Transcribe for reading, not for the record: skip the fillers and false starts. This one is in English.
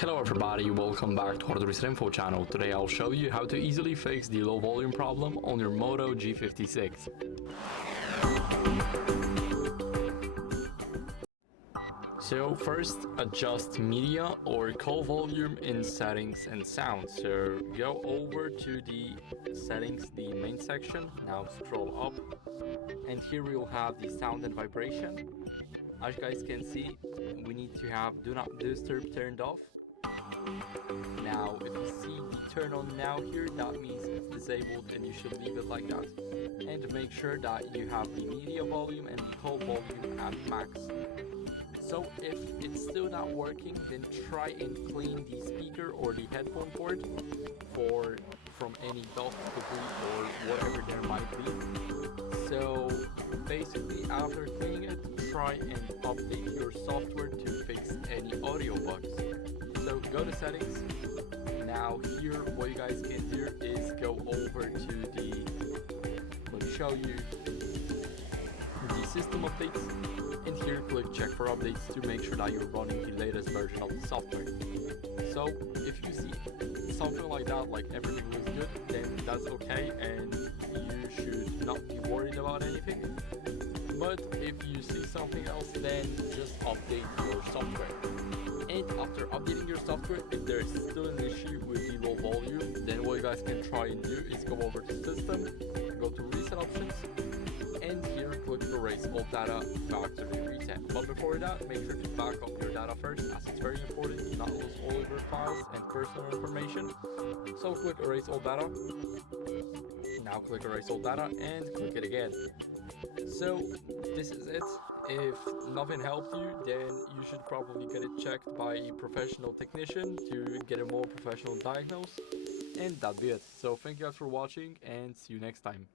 Hello everybody, welcome back to HardReset.Info channel. Today I'll show you how to easily fix the low volume problem on your Moto G56. So first, adjust media or call volume in settings and sound. So go over to the settings, the main section. Now scroll up and here we'll have the sound and vibration. As you guys can see, we need to have do not disturb turned off. Now if you see the turn on now here, that means it's disabled and you should leave it like that. And make sure that you have the media volume and the call volume at max. So if it's still not working, then try and clean the speaker or the headphone port from any dust, debris or whatever there might be. So basically after cleaning it, try and update your software to fix any audio bugs. So go to settings. Now here what you guys can do is go over to let me show you the system updates, and here click check for updates to make sure that you're running the latest version of the software. So if you see something like that, like everything looks good, then that's okay and you should not be worried about anything. But if you see something else, then just update your software. And after updating your software, if there is still an issue with the low volume, then what you guys can try and do is go over to system, go to reset options, and here click erase all data factory reset. But before that, make sure to back up your data first, as it's very important to not lose all of your files and personal information. So click erase all data. Now click erase all data and click it again. So this is it. If nothing helped you, then you should probably get it checked by a professional technician to get a more professional diagnosis. And that'd be it. So thank you guys for watching and see you next time.